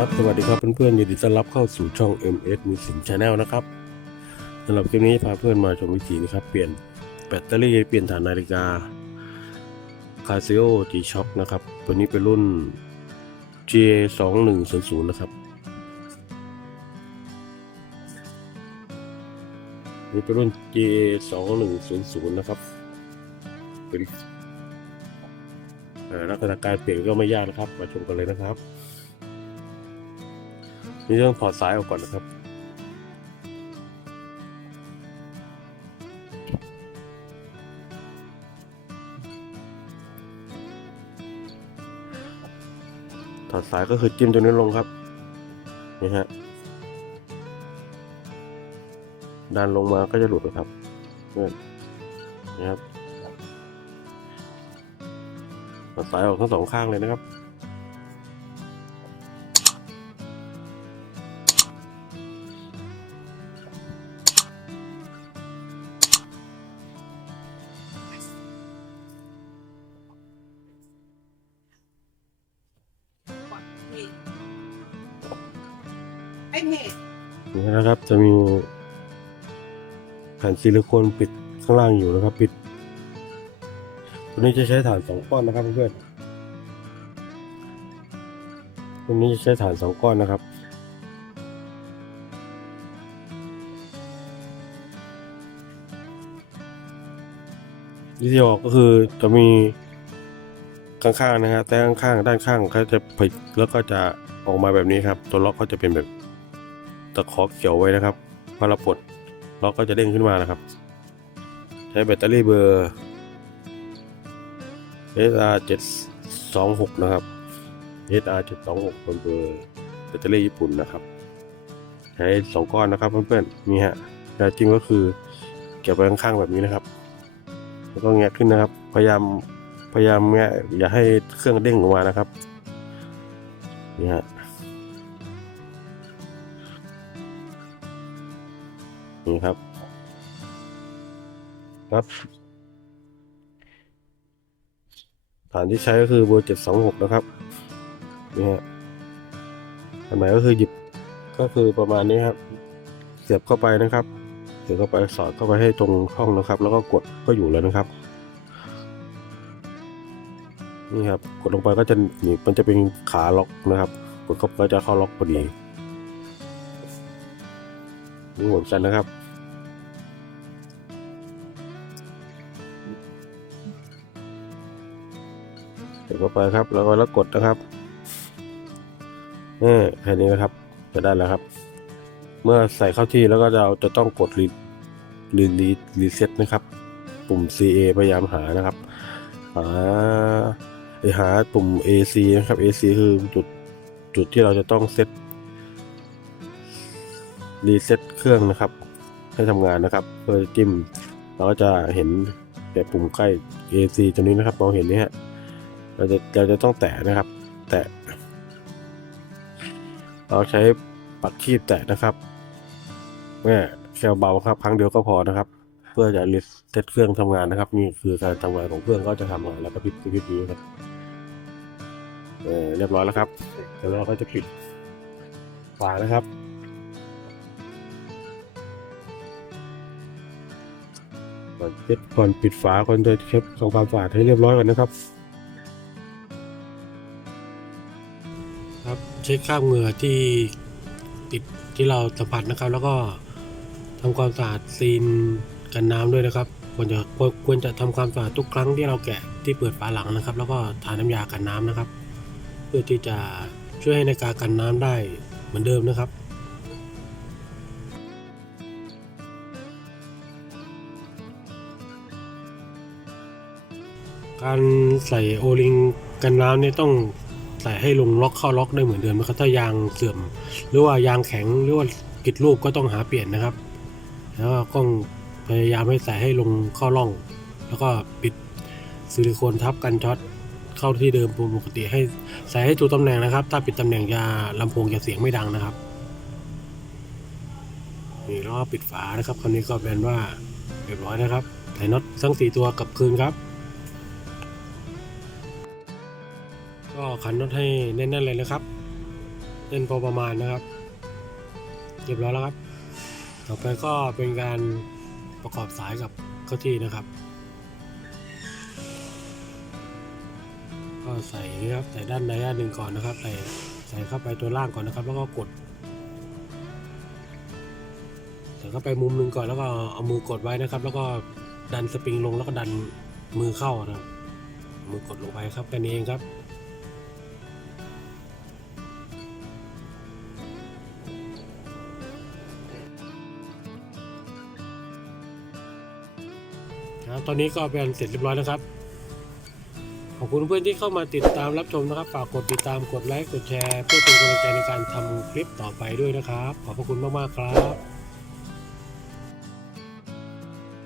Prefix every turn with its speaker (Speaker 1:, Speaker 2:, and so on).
Speaker 1: ครับ สวัสดีครับเพื่อนๆยินดีต้อนรับเข้าสู่ช่อง MS Music Channel นะครับสำหรับคลิปนี้พาเพื่อนมาชมวิธีนะครับ เปลี่ยนแบตเตอรี่เปลี่ยนฐานนาฬิกา Casio G-Shock นะครับ ตัวนี้เป็นรุ่น GA2100 นะครับนี่เป็นรุ่น GA2100 นะครับเป็นลักษณะการเปลี่ยนก็ไม่ยากนะครับ มาชมกันเลยนะครับ นี่ต้องถอดสายออกก่อนนะครับ ถอดสายก็คือจิ้มตัวนี้ลงครับ นี่ฮะ ดันลงมาก็จะหลุดนะครับเนี่ยนะครับถอดสายออกทั้งสองข้างเลยนะครับ
Speaker 2: นี่
Speaker 1: นะครับจะมีแผ่นซิลิโคนปิดข้างล่างอยู่นะครับ ปิด ตัวนี้จะใช้ฐานสองก้อนนะครับเพื่อนตัวนี้จะใช้ฐานสองก้อนนะครับวิธีออกก็คือจะมีข้างๆนะฮะแต่ข้างๆด้านข้างเขาจะผลิแล้วก็จะออกมาแบบนี้ครับ ตัวล็อกก็จะเป็นแบบ ตะขอเขียวไว้นะครับพอเราปลดล็อกก็จะเด้งขึ้นมานะครับ ใช้แบตเตอรี่เบอร์ SR 726นะครับ SR 726เป็นเบอร์แบตเตอรี่ญี่ปุ่นนะครับ ใช้สองก้อนนะครับเพื่อนๆนี่ฮะแต่จริงก็คือเก็บไว้ข้างๆแบบนี้นะครับ แล้วก็แงะขึ้นนะครับ พยายามพยายามแงะอย่าให้เครื่องเด้งออกมานะครับนี่ฮะ นี่ครับ ครับฐานที่ใช้ก็คือเบอร์เจ็ดสองหกนะครับนี่ฮะอันไหนก็คือหยิบก็คือประมาณนี้ครับ เสียบเข้าไปนะครับเสียบเข้าไปสอดเข้าไปให้ตรงช่องนะครับ แล้วก็กดก็อยู่แล้วนะครับ นี่ครับ กดลงไปก็จะมันจะเป็นขาล็อกนะครับ กดเข้าไปจะเข้าล็อกพอดี นี่เหมือนกันนะครับ เดี๋ยวเข้าไปครับ แล้วก็แล้วกดนะครับนี่แค่นี้นะครับ จะได้แล้วครับ เมื่อใส่เข้าที่แล้วก็เอาจะต้องกดรีรีรีรีเซ็ตนะครับ ปุ่ม CA พยายามหานะครับ หาไอหาปุ่ม AC นะครับ AC คือจุดจุดที่เราจะต้องเซต รีเซ็ตเครื่องนะครับ ให้ทำงานนะครับเพื่อจิ้มเราก็จะเห็นแต่ปุ่มใกล้ AC ตัวนี้นะครับมองเห็นนี่ฮะเราจะเราจะต้องแตะนะครับ แตะ เราใช้ปักคีบแตะนะครับแม่แค่เบาครับครั้งเดียวก็พอนะครับ เพื่อจะรีเซ็ตเครื่องทำงานนะครับ นี่คือการทำงานของเครื่องก็จะทำงานแล้วก็พลิกพลิกพลิกนี้ครับเออเรียบร้อยแล้วครับเดี๋ยวเราก็จะปิดฝานะครับ ก่อนปิดก่อนปิดฝาก่อนจะเช็คทำความสะอาดให้เรียบร้อยก่อนนะครับ ครับเช็คคราบเหงื่อที่ติดที่เราสัมผัสนะครับ แล้วก็ทำความสะอาดซีนกันน้ำด้วยนะครับ ควรจะควรจะทำความสะอาดทุกครั้งที่เราแกะที่เปิดฝาหลังนะครับ แล้วก็ทาน้ำยากันน้ำนะครับ เพื่อที่จะช่วยให้ในการกันน้ำได้เหมือนเดิมนะครับ การใส่โอลิงกันน้ำเนี่ยต้องใส่ให้ลงล็อกเข้าล็อกได้เหมือนเดิมนะครับถ้ายางเสื่อม หรือว่ายางแข็งหรือว่ากิดรูปก็ต้องหาเปลี่ยนนะครับ แล้วก็ต้องพยายามให้ใส่ให้ลงเข้าร่อง แล้วก็ปิดซิลิโคนทับกันช็อตเข้าที่เดิมปกติให้ใส่ให้ถูกตำแหน่งนะครับ ถ้าปิดตำแหน่งจะลำโพงจะเสียงไม่ดังนะครับนี่แล้วก็ปิดฝานะครับ คราวนี้ก็เป็นว่าเรียบร้อยนะครับใส่น็อตทั้งสี่ตัวกลับคืนครับ ก็ขันน็อตให้แน่นๆเลยนะครับเส้นพอประมาณนะครับเรียบร้อยแล้วครับ ต่อไปก็เป็นการประกอบสายกับเข้าที่นะครับ ก็ใส่นี่ครับใส่ด้านในด้านหนึ่งก่อนนะครับใส่ใส่เข้าไปตัวล่างก่อนนะครับ แล้วก็กดใส่เข้าไปมุมหนึ่งก่อนแล้วก็เอามือกดไว้นะครับ แล้วก็ดันสปริงลงแล้วก็ดันมือเข้านะมือกดลงไปครับแค่นี้เองครับ ครับตอนนี้ก็เป็นเสร็จเรียบร้อยแล้วครับ ขอบคุณเพื่อนที่เข้ามาติดตามรับชมนะครับ ฝากกดติดตามกดไลค์กดแชร์ เพื่อเป็นกำลังใจในการทำคลิปต่อไปด้วยนะครับ ขอบพระคุณมากๆครับ